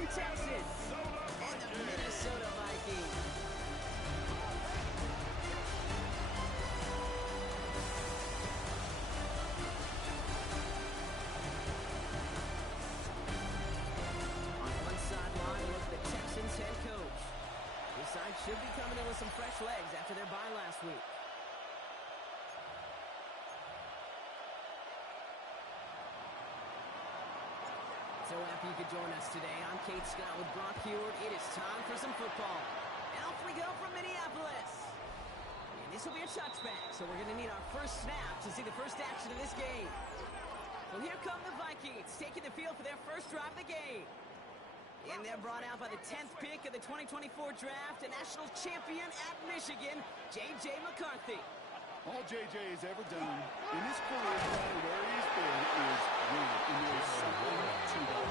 Houston Texans and the Minnesota Vikings. On one sideline, look at the Texans head coach. This side should be coming in with some fresh legs after their bye last week. So happy you could join us today. I'm Kate Scott with Brock Heward. It is time for some football. And off we go from Minneapolis. And this will be a touchback, so we're going to need our first snap to see the first action of this game. Well, here come the Vikings, taking the field for their first drive of the game. And they're brought out by the 10th pick of the 2024 draft, a national champion at Michigan, J.J. McCarthy. All J.J. has ever done in his career, no matter where he's been, is win. And there's something to that.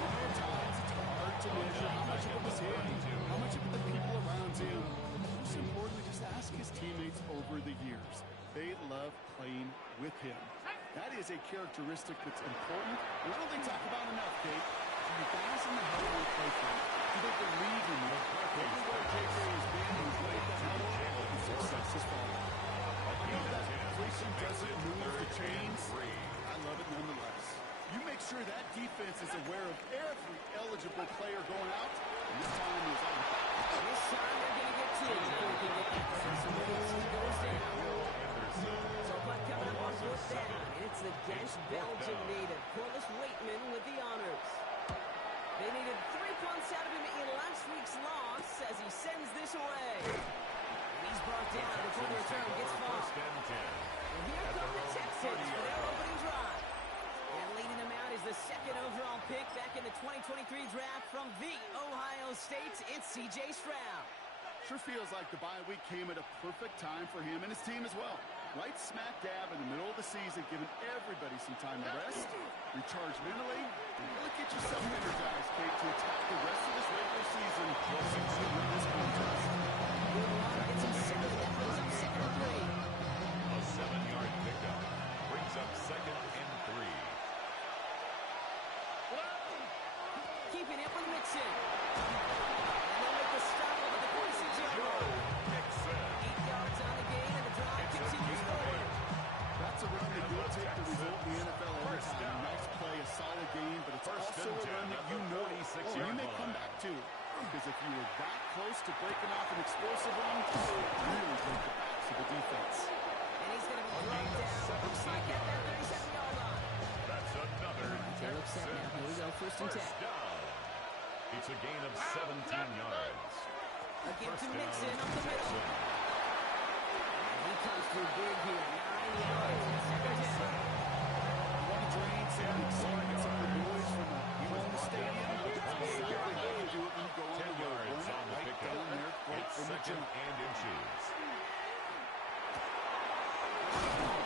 At times, it's hard to measure how much of it was him, how much of it the people around him. Most importantly, just ask his teammates over the years. They love playing with him. That is a characteristic that's important. And I don't think talk about enough, Kate. The guys in the huddle will play for him. Do they believe in him? Everywhere J.J. has been, he's laid the huddle, and success is following. I know that inflation doesn't move the chains. I love it nonetheless. You make sure that defense is aware of every eligible player going out, and this time is on. This time they're going to get two before we can get that first. So he goes down. So punt coming up on fourth down, and it's the Ghent, Belgium native, Corliss Waitman with the honors. They needed 3 punts out of him in last week's loss as he sends this away. He's brought down before the return gets far. And here come the Texans for their opening drive. And leading them out is the second overall pick back in the 2023 draft from the Ohio State. It's C.J. Stroud. Sure feels like the bye week came at a perfect time for him and his team as well. Right smack dab in the middle of the season, giving everybody some time to rest, recharge mentally, and really get yourself energized, Kate, to attack the rest of this regular season to win this contest. Gets himself, that brings up second and 3. A 7-yard pickup brings up second and 3. Keeping it with Mixon. And they'll make the stop over the 46-yard line. 8 yards on the gain, and the drive continues forward. That's a run that you'll take the result in the NFL every time. A nice play, a solid game, but it's also a run that you know you may come back to. Because if you were that close to breaking off an explosive run, really take the backs of the defense. And he's going to be brought down. Looks like at that 37-yard line. That's another Taylor set now. Here we go, first and 10. It's a gain of 17 yards. Again to Mixon up the middle. And he comes through big here. 9 yards in the second down. You want to drain some of the excitement, some of the noise from the home stadium. Exactly how you do it when you go on 10 the road. yards on the pickup. It's second and inches.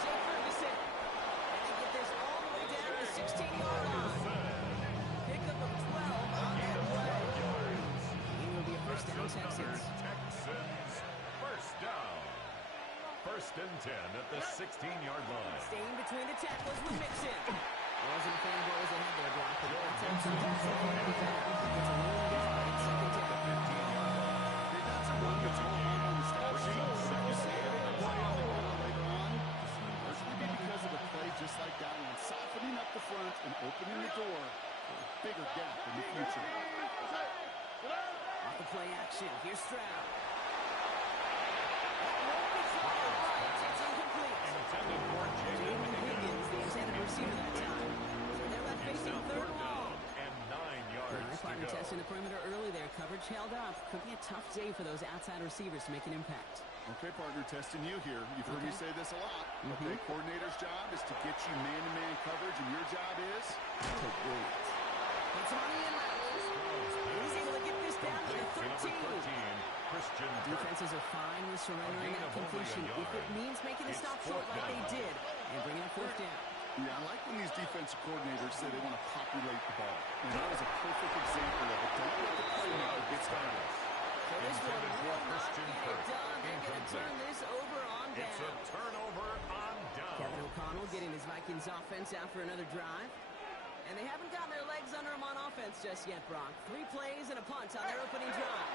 Jay Ferguson. And they get this all the way down to the 16-yard line. Pickup of 12 on that play. It will be a first down, Texans. First down. First and 10 at the 16-yard line. Staying between the tacklers with Mixon. Wasn't a fan of what was ahead there, Brock. But sometimes they can't be found. It's a little bit on second down. They got some run that's all on the stat sheet. If you say they're going to play on the ground later on, it's going to be because of a play just like that one. Softening up the front and opening the door for a bigger gap in the future. Off the play action. Here's Stroud. That won't be caught right. It's incomplete. Intended for Jaden Higgins, the intended receiver that time. So they're left facing third and long. And 9 yards to Partner go. testing the perimeter early there. Coverage held up. Could be a tough day for those outside receivers to make an impact. Okay, partner, testing you here. You've heard me say this a lot. Okay, coordinator's job is to get you man-to-man coverage, and your job is to wait. It's on the end route. He's able to get this down to the 13. Christian Defenses are fine with surrendering that completion if it means making the stop short like they did and bringing up fourth down. Yeah, I like when these defensive coordinators say they want to populate the ball. And that was a perfect example of it. Don't let the playmaker get started. So this one will not get it done. They're going to turn this over on down. It's a turnover on down. Kevin O'Connell getting his Vikings offense out for another drive. And they haven't gotten their legs under them on offense just yet, Brock. 3 plays and a punt on their opening drive.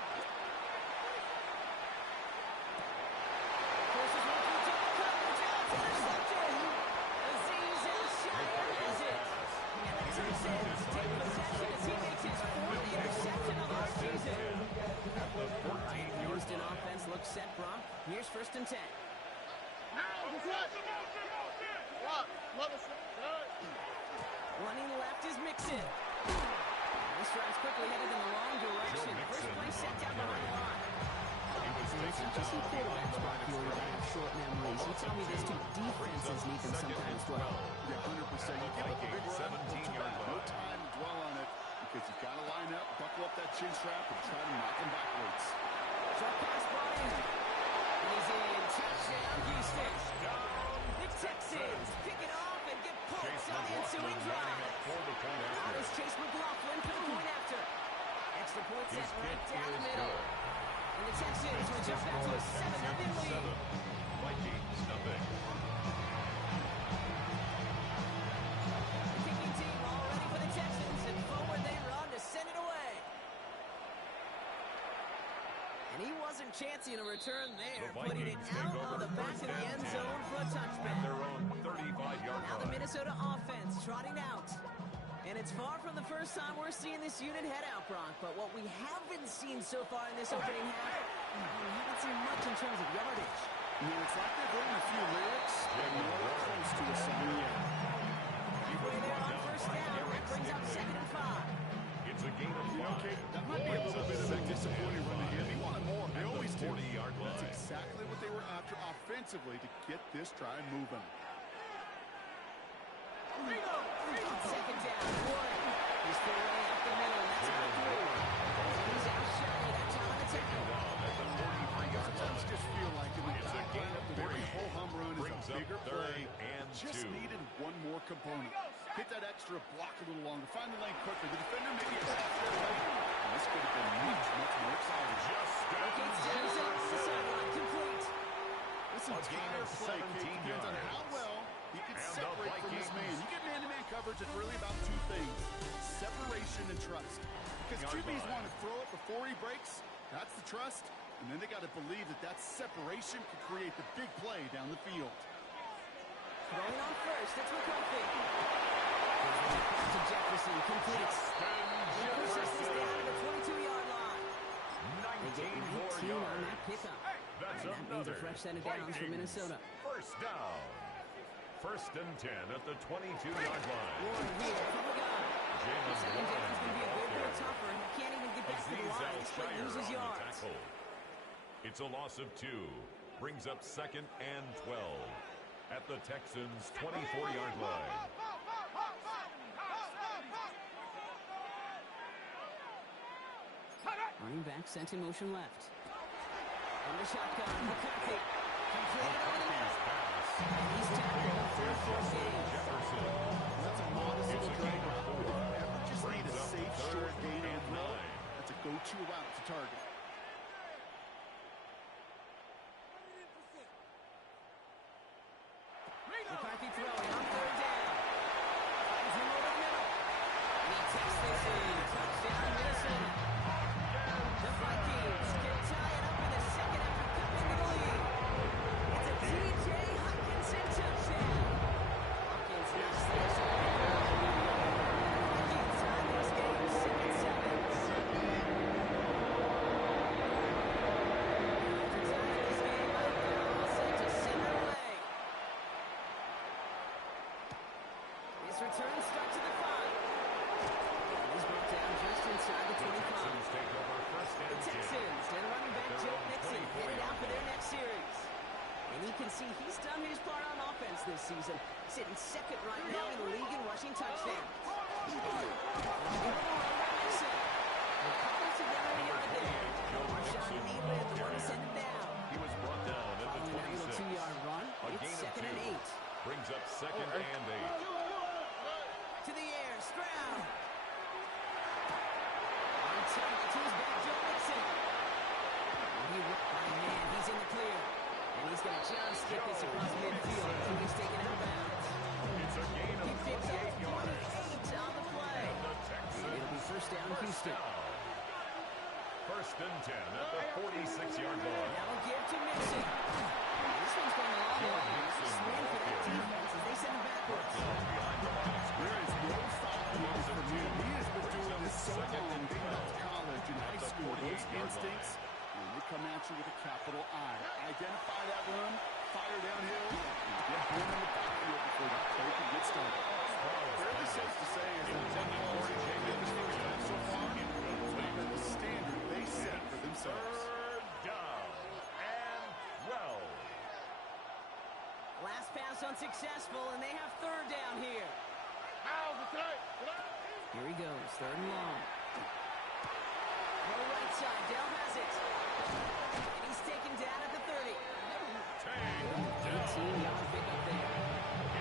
Forces one through double coverage. It's intercepted. Aziz El-Shayir has it. And the Texans take possession as he makes his 4th interception of our season. Houston offense looks set, Brock. Here's 1st and 10. Running left is Mixon. This drive's quickly headed in the wrong direction. First play set down behind the line. It's interesting quarterbacks back here that have short memories. You tell me this too. Defenses need them sometimes well. Yeah, 100%. You give up a big run, no time to dwell on it because you've got to line up, buckle up that chin strap, and try to knock him backwards. Short pass brought in. And he's in. Touchdown, Houston. The Texans pick it off and get points on the ensuing drive. Out is Chase McLaughlin for the point after. Extra point set right down the middle. And the Texans will jump out to a 7-0 lead. Vikings, nothing. The kicking team all ready for the Texans, and forward they run to send it away. And he wasn't chancing a return there, putting it out on the back of the end zone for a touchdown. Their own 35-yard Now the line. Minnesota offense trotting out. And it's far from the first time we're seeing this unit head out, Brock. But what we haven't seen so far in this opening half, we haven't seen much in terms of yardage. Yeah, it's like they've written a few lyrics, but nowhere close to a song yet. Halfway there on 1st down, that brings up 2nd and 5. It's a gain of 5. Okay, that might be a little bit of a disappointing run again. They wanted more. They always do. 40-yard line. That's exactly what they were after offensively to get this drive moving. 2nd down, Warren. He's full way up the middle, and that's out 3. He's outshined that time on the tackle. Sometimes just feel like in the background of every ho-hum run is a bigger play. Just needed one more component. Hit that extra block a little longer. Find the lane quicker. The defender maybe is half their lane. And this could have been much more exciting. Okay, Stearns off the sideline, complete. This entire play depends on how well he can separate from his man. You get man-to-man coverage, it's really about 2 things. Separation and trust. Because QBs want to throw it before he breaks. That's the trust. And then they got to believe that that separation can create the big play down the field. Throwing on first, it's McCarthy. Back to Jefferson, complete. Pushes this down to the 22-yard line. They get 19 on that pickup. That's and that means a fresh set of downs for Minnesota. 1st down. 1st and 10 at the 22-yard line. Warren here from the gun. Second down is going to be a bit more tougher. He can't even get back to the line. This play loses yards. It's a loss of 2. Brings up 2nd and 12 at the Texans' 24-yard line. Running back sent in motion left. On the shotgun, McCarthy. Completed over the middle. He's tackled for a 4th game. That's a modest little drag route. If you ever just need a safe, short gain on throw, that's a go-to route to target. McCarthy throwing on 3rd down. Finds him over the middle. And he takes this in. Touchdown, Minnesota. The Vikings can tie it up in the 2nd after cutting into the lead. It's a T.J. Hockenson touchdown. Hopkins knocks this away. Vikings tie this game 7-7. To tie this game up, they're all set to send it away. His return starts at the 5. He's brought down just inside the 25. The Texans and running back Joe Mixon headed out for their next series. And you can see he's done his part on offense this season, sitting 2nd right now in the league in rushing touchdowns. Mixon. They're cobbled together a yard there. Marshawn Needland, the one to send him down. He was brought down at the 26. Little 2-yard run. It's 2nd and 8. Brings up 2nd and 8. To the air, Stroud. On target to his back, Joe Mixon. He's in the clear. And he's going to just get this across midfield until he's taken out of bounds. It's a gain of 28 yards. On the Houston. First and 10 at the 46-yard line. Now a give to Mixon. This one's going a long way. Swing for that defense as they send him backwards. There is no stopping him from him. He has been doing this so long, dating back to college and high school. Those instincts, when they come at you with a capital I, identify that run, fire downhill, and get home in the backfield before that play can get started. Fairly safe to say is that Tech Ball's taken this first half so far, that the standard they set for themselves. Third down and 12. Last pass unsuccessful, and they have third down here. Here he goes, third and long. On the right side, Dell has it. And he's taken down at the 30. 18-yard pickup there.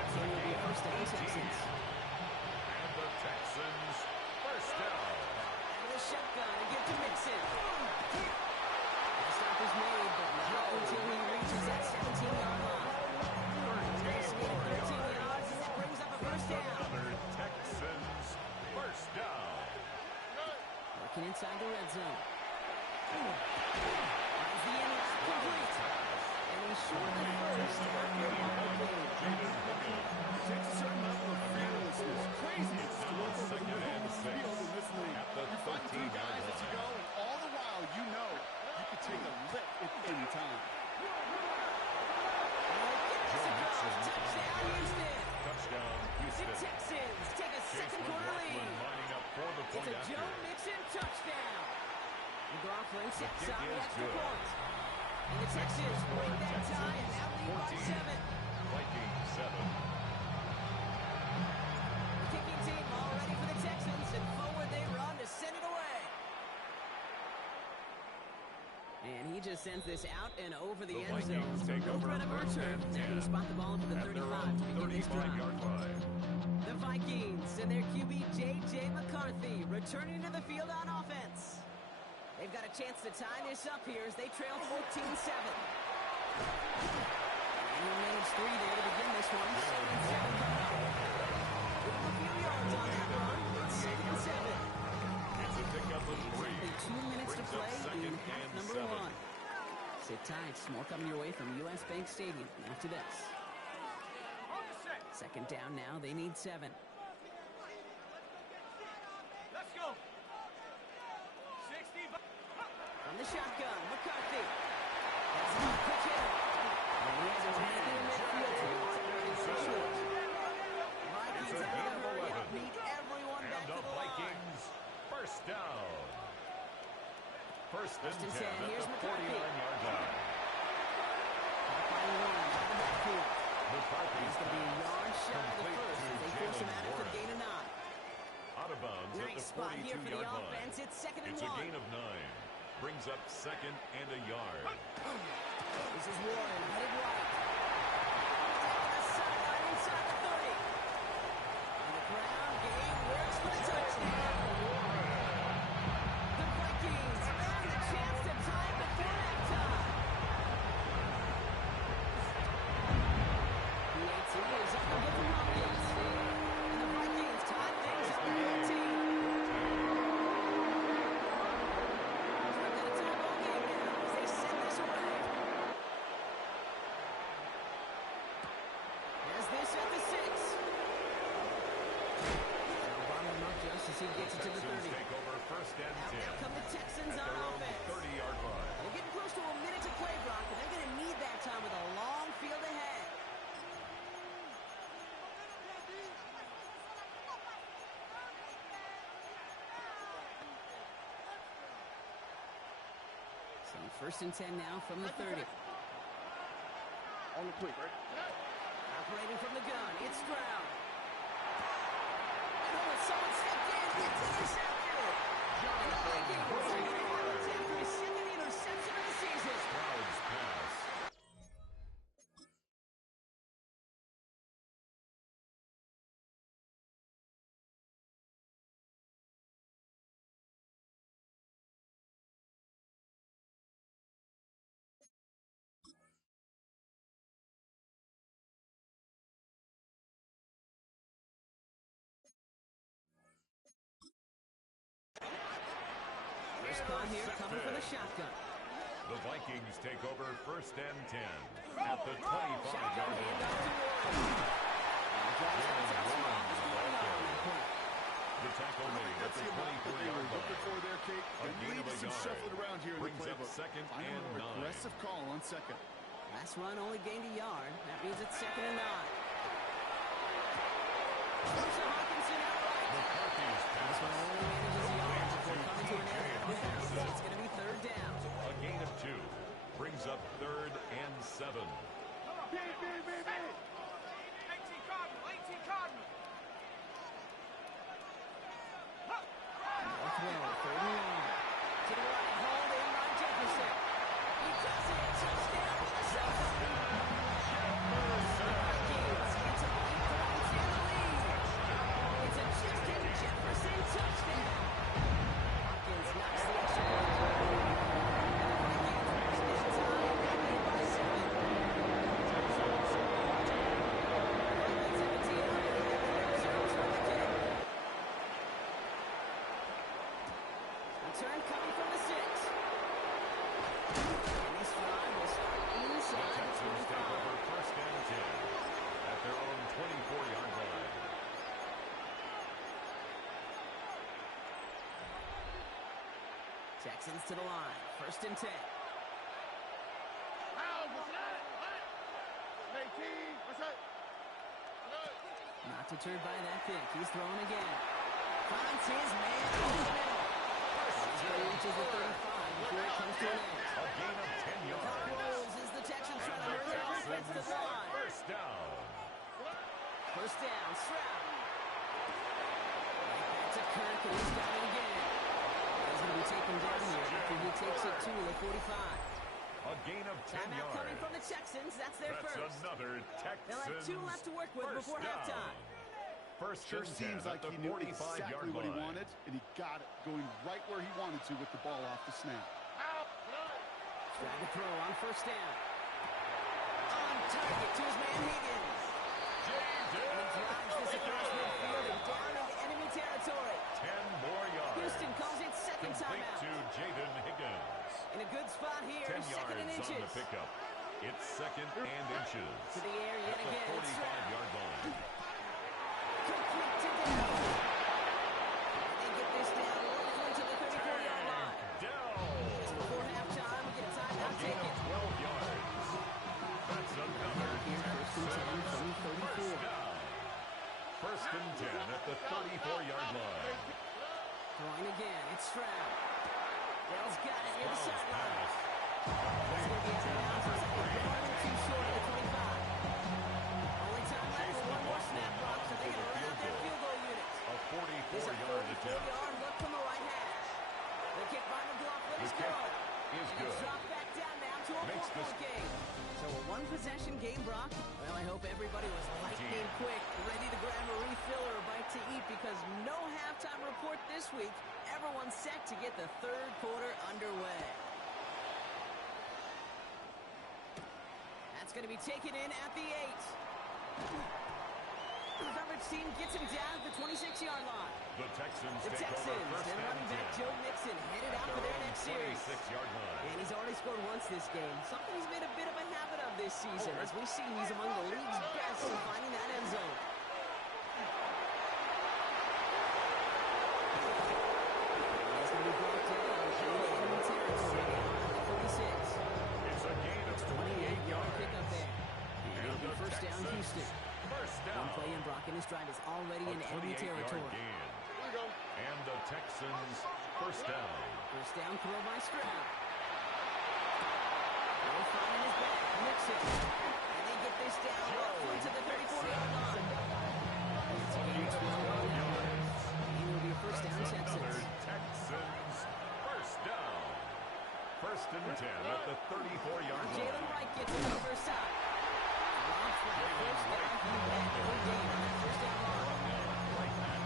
So it'll be a first down, Texans. And the Texans first down. Out of the shotgun and get to Mixon. The stop is made, but not until he reaches that 17-yard line. First gain 13 yards, and that brings up a first down. Another Texans first down. Working inside the red zone. Finds the end route complete. And he's short the first after a ball game. Takes a certain level of fearlessness, craziness to look over the middle of the field in this league. You find three guys as you go, and all the while you know you can take a lick at any time. Touchdown, Houston. Touchdown, The Houston. Texans take a Chase second quarter McLaughlin lead. lining up for the It's point a after. Joe Mixon touchdown. McLaughlin sets kick on the is extra good. point. And the Texans break that tie and now lead by 14. 7. Vikings 7. The kicking team all ready for the Texans, and forward they run to send it away. And he just sends this out and over the end zone. Vikings take No over threat of first return. and They 10. spot the ball over the At their 35 own to begin this drive. 35-yard line. The Vikings send their QB J.J. McCarthy returning to the field on offense. They've got a chance to tie this up here as they trail 14-7. And he managed 3 there to begin this one. 7-7 coming up. Give him a few yards on that run. It's 2nd and 7. It's a pickup of 3. Exactly 2 minutes to Brings up play second in half and number 7. 1. Sit tight. More coming your way from U.S. Bank Stadium after this. Second down now. They need 7. Let's go. 60. From the shotgun, McCarthy. That's a quick hitter. And he has a man in midfield to short. Vikings It's a out gain of of the hurry 11. up. Need everyone And back the to the line. Vikings first down. First and 10 10. at Here's the McCarthy. 49-yard line. By 1 out of the backfield. McCarthy's He's going to be a yard shy of the complete first to as they force him Jalen out after Warren. gain of 9. Out of bounds at Nice the spot here for the 42-yard line. offense. It's 2nd and It's 1. a gain of 9. Brings up 2nd and a yard. This is Warren headed right. Taking the sideline inside the 30. On the ground, game works for the touchdown. The Vikings earn the chance to tie it before halftime. The AT is up and good for Hopkins. And the Vikings tie things up at 14. We've got a tie ball game now as they send this away. As this at the 6. Now bottom him up just as he gets it to the 30. Texans take over first and 10 Now come the Texans at on their own offense. 30-yard line. They're getting close to a minute to play, Brock, and they're going to need that time with a long field ahead. So first and 10 now from the 30. On the quick, right? Operating from the gun, it's Stroud. Oh, and someone stepped in. It's intercepted. And the Vikings are going to after his second interception of the season. Stroud's pass. First call here coming from the shotgun. The Vikings take over 1st and 10 at the 25-yard line. The tackle made at the 24-yard line. A gain of a yard brings up 2nd and 9. Aggressive call on 2nd. Last run only gained a yard. That means it's 2nd and 9. McCarthy's pass. This one only manages yards before coming to an end. It's going to be 3rd down. A gain of 2 brings up 3rd and 7. Return coming from the 6. And this drive will start inside the 25. Take over 1st and 10 at their own 24-yard line. Texans to the line. 1st and 10. Not deterred by that pick. He's throwing again. Finds his man in the middle. He reaches the 35 before it comes to an end. A gain of 10 yards. Rolls as the Texans try to hurry their offense to the line. 1st down. 1st down, Stroud. Right back to Kirk, and he's got it again. He's going to be taken down here after he takes it to the 45. A gain of 10 Timeout yards. coming from the Texans. That's their That's first. another They'll have 2 left to work with Texans before first down. halftime. First sure and 10 seems like at he the knew 45-yard exactly what he line. wanted, and he got it, going right where he wanted to with the ball off the snap. Trying to throw on 1st down. On target to his man Higgins. And he drives this across midfield and down into enemy territory. 10 more yards. Houston calls it 2nd Complete timeout. to Jaden Higgins. In a good spot here, 10 2nd and yards inches. on the pickup. It's 2nd and inches. To the air yet at the again. 45-yard line. Complete to Dell. And they get this down roughly to the 34-yard line. Dell. Just before halftime, we get a timeout Gain taken. of 12 yards. That's another Here's 1st and 10 from the 34. first down. 1st and 10 at the 34-yard line. Throwing again, it's Stroud. Dell's got it near the sideline. It's going to be a timeout, so it's a yard or 2 short of the 25. Only time left for one more snap block, so they're going to round their field goal units. A There's a 44-yard attempt. 44-yard look from the right hash. The kick by McLaughlin is The kick good. is And good. it's dropped back down now to a Makes 4-point game. So a one-possession game, Brock. Well, I hope everybody was lightning quick, ready to grab a refill or a bite to eat, because no halftime report this week. Everyone's set to get the 3rd quarter underway. That's going to be taken in at the 8. The coverage team gets him down at the 26-yard line. The Texans The take Texans over 1st and running and back 10 Joe Mixon headed out for their next series. 26-yard line. And he's already scored once this game. Something he's made a bit of a habit of this season. As we see, he's among the league's best in finding that end zone. He's going to be brought down into enemy territory now at the 46. It's a gain of 28 28-yard yards. pickup there. And it'll be The 1st down, Texans. Houston. First down. One play in Brock, and his drive is already in enemy 28-yard territory. gain. And the Texans 1st down. 1st down throw by Stroud. They'll find in his back, Mixon. And they get this down roughly to the 34-yard line. It's a gain of 12 yards. And it will be a 1st down, Another Texans. Texans 1st down. 1st and 10 at the 34-yard line. Jalen Wright gets it over his side. Drops for the 1st down. He had a good game on that 1st down line.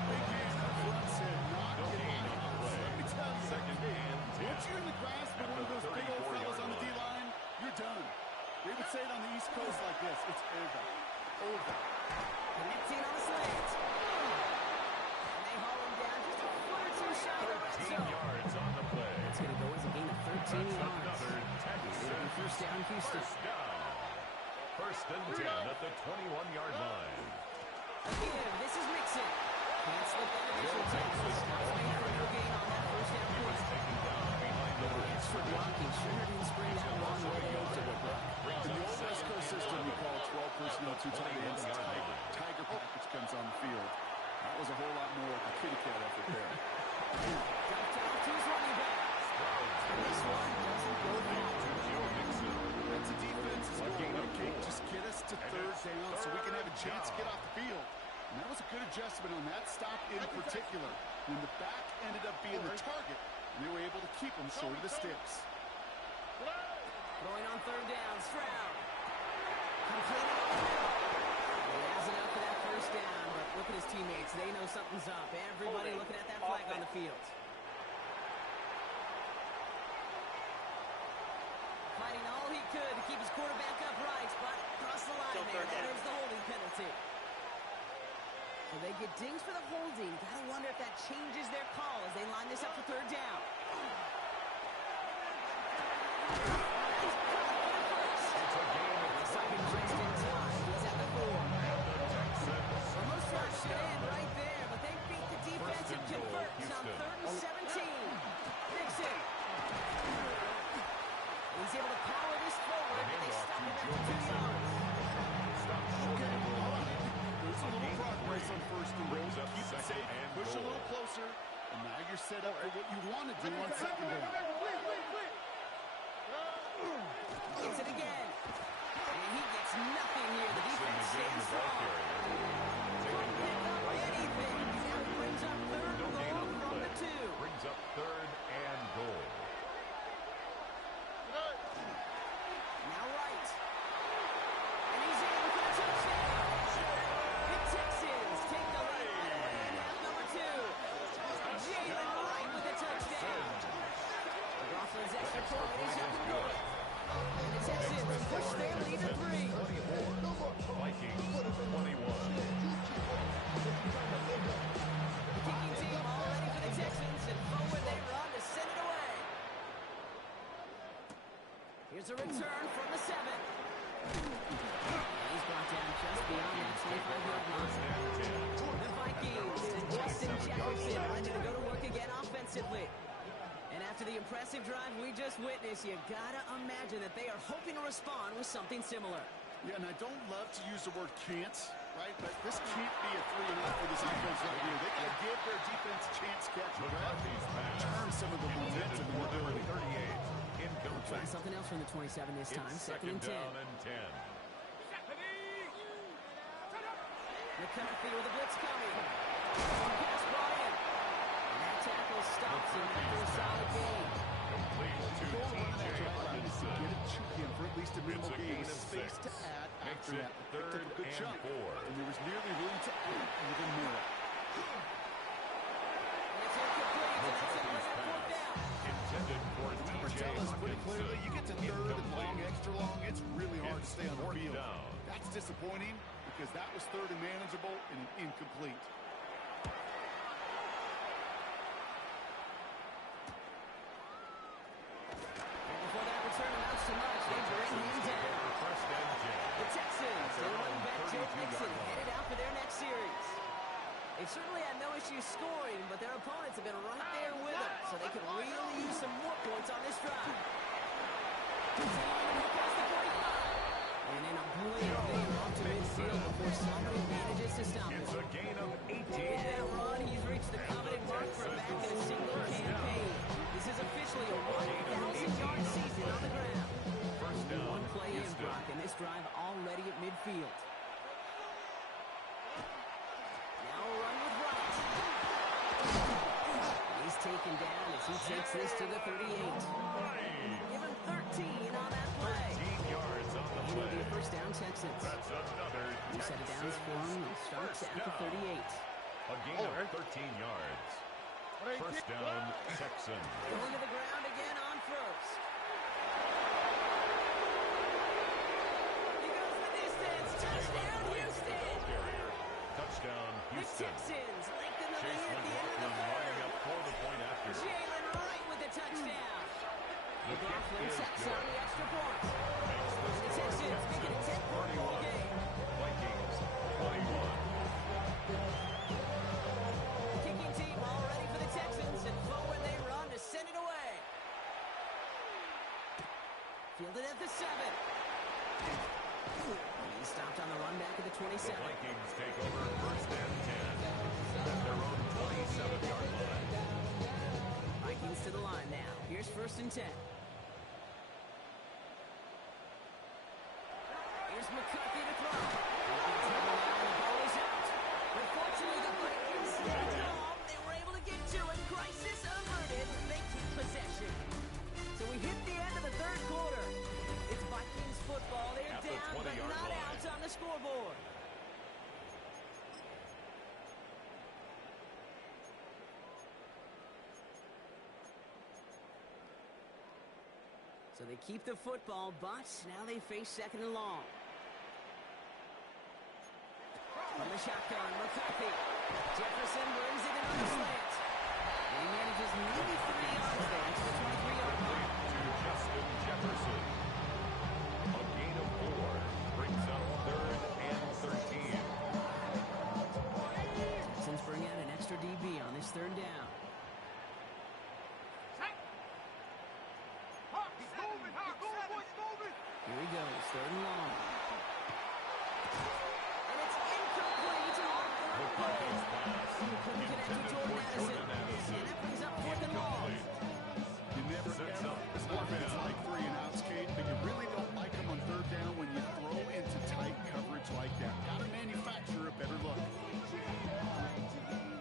Big gain up front, said not No getting gain on the play. Let me tell you, 2nd and 10. once you're in the grasp of one of those big old fellas on the D-line, you're done. They would say it on the East Coast like this: it's over. Over. Connecting on the slant. And they haul him down just a foot or two shy of the red 13 zone. yards on the play. It's going to Houston. First and 10 at the 21-yard line. Again, this is Mixon. Can't slip that initial tackle. Stops made for no gain on that first down play. Taken down behind the It's for blocking. Sure didn't spring that long way to go to the block. In the old West Coast system, we call 12 personnel, 2 tight ends. Tiger package comes on the field. That was a whole lot more like a kitty cat effort there. Dropped off to his running back. And this one doesn't go far. That's a defense's goal. Okay, just get us to third down so we can have a chance to get off the field. And that was a good adjustment on that stop in particular. When the back ended up being the target, they were able to keep him short of the sticks. Throwing on third down, Stroud. Completed over the middle. He has enough for that first down, but look at his teammates. They know something's up. Everybody looking at that flag on the field. Fighting all he could to keep his quarterback upright, but across the line there, there's the holding penalty. So they get dings for the holding. Gotta wonder if that changes their call as they line this up for third down. Almost rushed it in right there, but they beat the defensive converts on 3rd and 17. Nixon. He's able to power this forward, but they stop him at 2 yards. There's a little progress on first and goal. Keep it safe, push a little closer, and now you're set up for what you want to do on second down. Gets it again. And he gets nothing here. The defense stands strong. Couldn't pick up anything. Now he brings up third and goal from the 2. Brings up third and goal. Now right. And he's in for the touchdown. The Texans take the lead right away in half number 2. Jalen Wright with the touchdown. McLaughlin's extra point is up and good. And the Texans push their lead to 3. Vikings 21. The kicking team all ready for the Texans, and forward they run to send it away. Here's a return from the 7. He's brought down just beyond that 25-yard line. The Vikings and Justin Jefferson ready to go to work again offensively. And after the impressive drive we just witnessed, you gotta imagine that they are hoping to respond with something similar. Yeah, and I don't love to use the word can't, right? But this can't be a 3-and-out for this offense right here. They got to give their defense a chance to catch a breath, turn some of the momentum in their ability. Try something else from the 27 this time. Second and 10. Down and 10. McCarthy with a blitz coming. Pass brought in. And that tackle stops him after a solid gain. Complete to TJ Hawkinson. Get it to him for at least a minimal It's a gain gain of of space 6. to add Makes after it that. Picked up a good third chunk, and 4. and there was nearly room to add even more. And it's incomplete, and that's it. Let's fourth down. Intended for Remember, TJ tell us pretty clearly, you get to third and long, Incomplete. extra long, it's really hard to stay on the Fourth field. down. That's disappointing because that was third and manageable and an incomplete. And before that return amounts to much, they bring him down. First and 10. The Texans, their running back Joe Mixon, headed out for their next series. They've certainly had no issues scoring, but their opponents have been right there with them, so they can really use some more points on this drive. Continuing to move past the 45. And in a blink, they are off to midfield before somebody manages to stop him. It's a gain of 18. In that run, he's reached the coveted mark for a back in a single campaign. This is officially a 1,000-yard season on the ground. First down. One play in, Houston. Brock, and this drive already at midfield. Now a run with Wright. He's taken down as he takes this to the 38. Give him 13 on that play. 13 yards on the And it'll be play. a first down Texans. That's another New set of downs for him. He starts at the 38. A gain of 13 yards. First down, Texans. Going to the ground again on first. He goes the distance. Touchdown, Houston. Touchdown, The Houston. Texans lengthen the Chase lead at the end of the McLaughlin lining third. up for the point after. Jalen Wright with the touchdown. The kick McLaughlin is sets good. on the extra point. Makes Held it at the 7. He stopped on the run back at the 27. The Vikings take over first and 10 at their own 27-yard line. Vikings to the line now. Here's first and 10. Here's McCarthy to throw. The ball is out. Unfortunately, the Vikings stayed home. They were able to get to it. Crisis averted. They keep possession. So we hit the end of the third quarter. It's Vikings football. They're At the down, but 20-yard not line. out on the scoreboard. So they keep the football, but now they face second and long. From the shotgun, McCarthy. Jefferson brings it in on the slant. He manages maybe 3 yards there to the 23-yard line. To Justin Jefferson. A gain of 4 brings up third and 13. Texans bring out an extra DB on this third down. Here he goes, third and long. And it's incomplete on third goal. Couldn't connect to Jordan Addison. And that brings up fourth and long. You never ever offense like 3 and outs, Kate, but you really don't like them on third down when you throw into tight coverage like that. Got to manufacture a better look.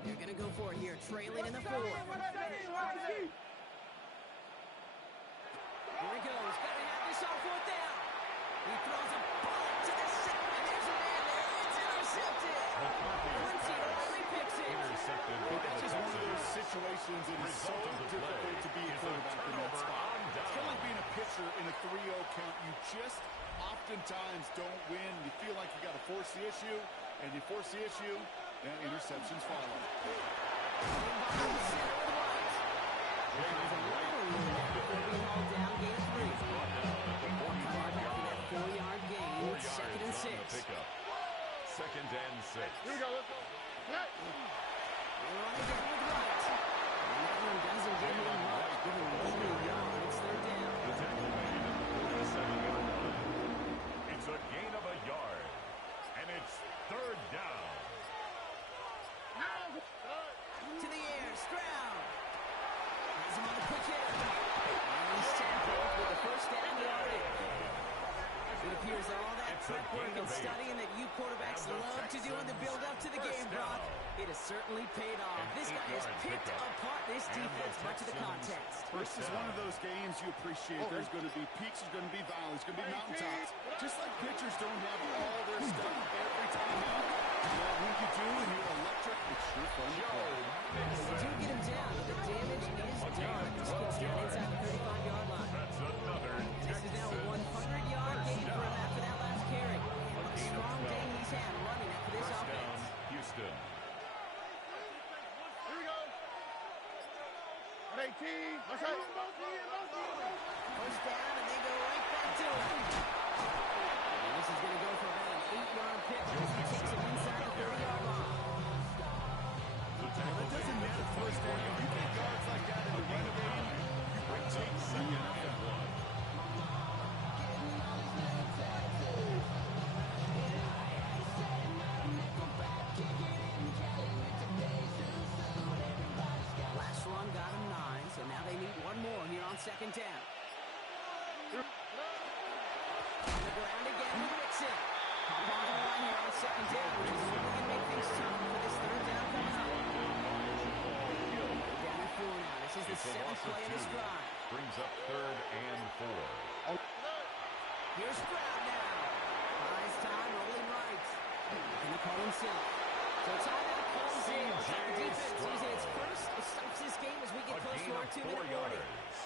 They're going to go for it here, trailing in the fourth. Here he goes, got to have this on fourth down. He throws a bullet to the center, and there's a man there. It's intercepted. Quincy only picks it. Intercepted by That's the just one of Texans. those situations that is so Result of the difficult play to be a is a quarterback in that turnover spot. on It's kind of down. like being a pitcher in a 3-0 count. You just oftentimes don't win. You feel like you got to force the issue, and you force the issue, and interceptions follow. Second and 6. Second and 6. Here we go, let's go. They're on again with Wright. And that one doesn't give him much. Give him 1 yard. It's third down. The tackle made at the 47-yard line. It's a gain of a yard. And it's third down. To the air, Stroud. Has him on the quick hit. And he's tackled with the first down yardage. It appears all that prep work and studying that you quarterbacks love to do in the build-up to the game, Brock, it has certainly paid off. This guy has picked apart this defense much of the contest. This is one of those games you appreciate. There's going to be peaks, there's going to be valleys, there's going to be mountaintops. Just like pitchers don't have all their stuff every time out. Well, when you do and you're electric, it's sure fun to play. They do get him down, but the damage is done. This kid's down inside the 35-yard line. That's another This is now a 100-yard gain for him after that last carry. What a strong day he's had running after this first down, offense. Houston. Here we go. 118. Let's go. First down, and they go right back to him. And this is going to go for about an 8-yard pick as he takes it inside the 30-yard line. The Well, tackle it doesn't made matter first down. If you get yards like that in the run game, you bring Take second and 1. Last run got him 9, so now they need one more here on second down. On the ground again with Mixon. Hop on the line here on second down, which is only going to make things tough for this third down coming up. Down at 4 now. This is the It's a 7th loss of play of this 2. drive. Brings up third and 4. Here's Stroud now. Buys time, rolling right. And the call himself. So it's either the call's in. Looks like the defense using its first. It stops this game as we A get close gain to our of 2-minute 4 warning. yards.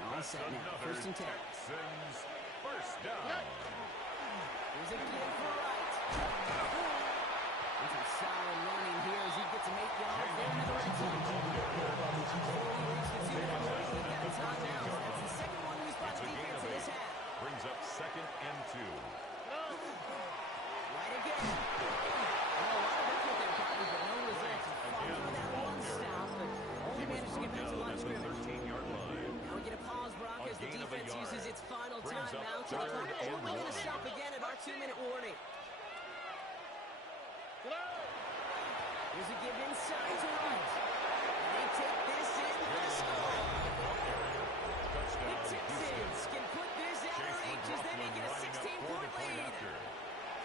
All That's set now. another First and 10. Texans first down. Here's a give for Wright. That's a solid running here as he gets him 8 yards there into the red zone. Before we reach the 2-minute warning, we've got a timeout. So that's the second one used by It's the a gain defense of in this 8. half. Brings up second and 2. Right again. Oh, a lot of effort there, Bobby, but no results. Fought for that one stop, but only managed to get back to the line of scrimmage. 13-yard line. Now we get a pause, Brock, A as the gain of a defense yard. uses its final Brings up to the corner, and we're going to stop again at our 2-minute warning. Here's a give inside to right. And they take this in for the score. The Texans can put this out of reach as they make it a 16-point lead.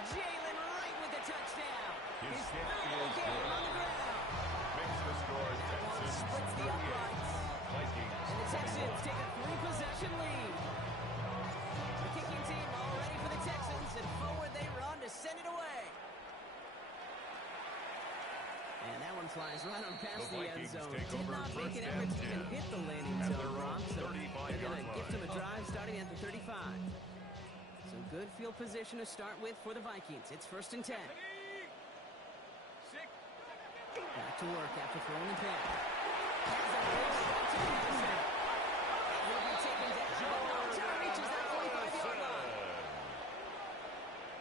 Jalen Wright with the touchdown. His third game on the ground. Makes the score Texans Splits the 38. uprights. Vikings And the Texans take a 3-possession lead. The kicking team all ready for the Texans, and forward they run to send it away. And that one flies right on past the end zone. Did not make an effort to even hit the landing zone, Rob. So they're going to gift him a drive starting at the 35. So good field position to start with for the Vikings. It's 1st and 10. Back to work after throwing the pass. Has a race right to the passer. He'll be taken down, but no time reaches that 45-yard line.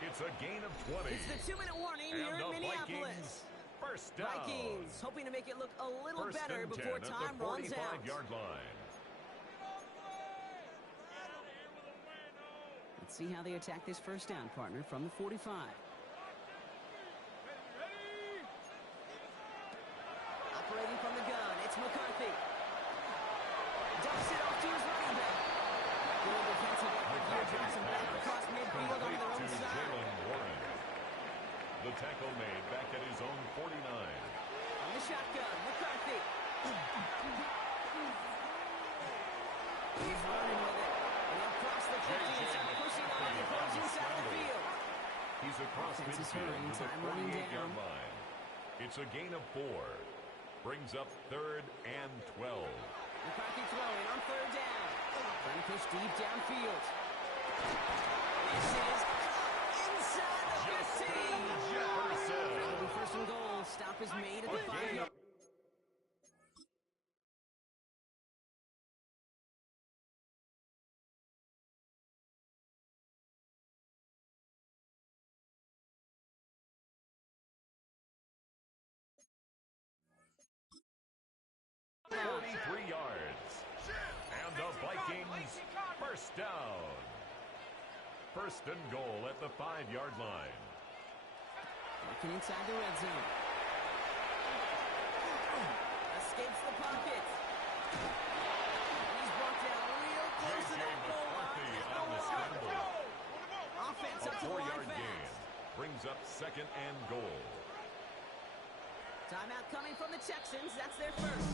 It's a gain of 20. It's the 2-minute warning here in Minneapolis. First down. Vikings hoping to make it look a little First better and before 10 time at the runs out. 45-yard line. Let's see how they attack this first down, partner, from the 45. Operating from the gun, it's McCarthy. Dumps it off to his running back. Good defensive effort here, drops him back across midfield on their own side. Jalen Warren. The tackle made back at his own 49. On the shotgun, McCarthy. He's running with it. And across the 50 and start pushing on the opposing side of the field. He's across Offense is midfield hurrying, to the time running 48-yard down. line. It's a gain of 4. Brings up 3rd and 12. McCarthy throwing on 3rd down. Trying to push deep downfield. This is inside the 15. Jefferson. It'll be 1st and goal. Stop is made at the 5-yard. And the Vikings first down. 1st and goal at the 5-yard line. Working inside the red zone. Escapes the pocket. He's brought down real close to that goal line. On the scramble. Offense A up to the line 4-yard gain. fast. Brings up 2nd and goal. Timeout coming from the Texans. That's their first.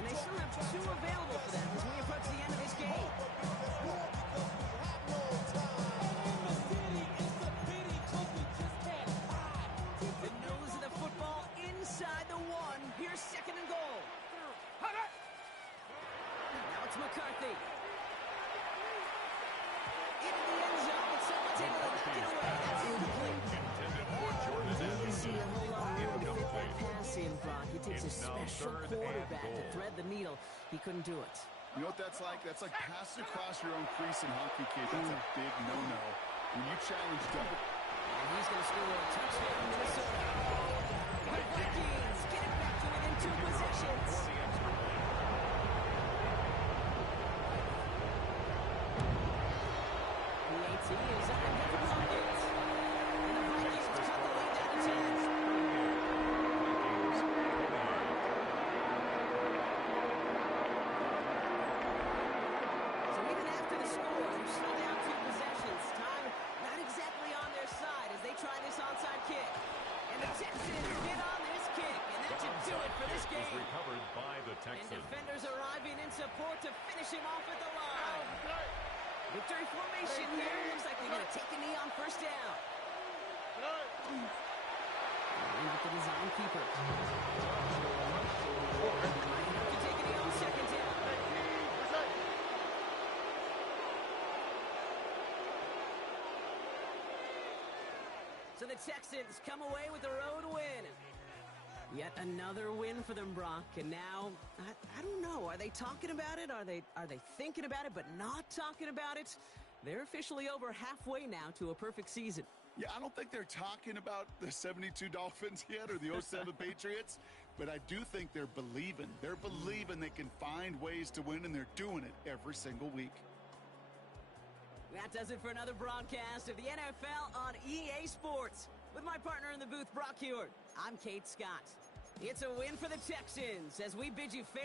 And they still have 2 available for them as we approach the end of this game. The nose of the football inside the 1. Here's 2nd and goal. Now it's McCarthy. Into the end zone, but someone's able to knock it away. That's incomplete. Intended for Jordan You see a whole lot more to fit that Incomplete. pass in, Brock. It takes a It's now special 3rd and quarterback to goal. thread the needle. He couldn't do it. You know what that's like? That's like passing across your own crease in hockey, kid. That's a big no-no. When you challenge double. And he's going to score a touchdown, Minnesota. The Vikings get it back to within 2 possessions. The AT is on the Rockets. And the Vikings cut the lead down to 10. So even after the score, they're still down 2 possessions. Time not exactly on their side as they try this onside kick. And the Texans get on this kick, and that should do it for this Is game. recovered by the And Texans. defenders arriving in support to finish him off at the line. Victory formation here. Looks like they're going to take a knee on 1st down. Not the design keeper. Lining up to take a knee on 2nd down. So the Texans come away with the road win. Yet another win for them, Brock. And now, I don't know. Are they talking about it? Are they thinking about it but not talking about it? They're officially over halfway now to a perfect season. Yeah, I don't think they're talking about the 72 Dolphins yet or the 07 Patriots, but I do think they're believing. They're believing they can find ways to win, and they're doing it every single week. That does it for another broadcast of the NFL on EA Sports. With my partner in the booth, Brock Hewart, I'm Kate Scott. It's a win for the Texans as we bid you farewell.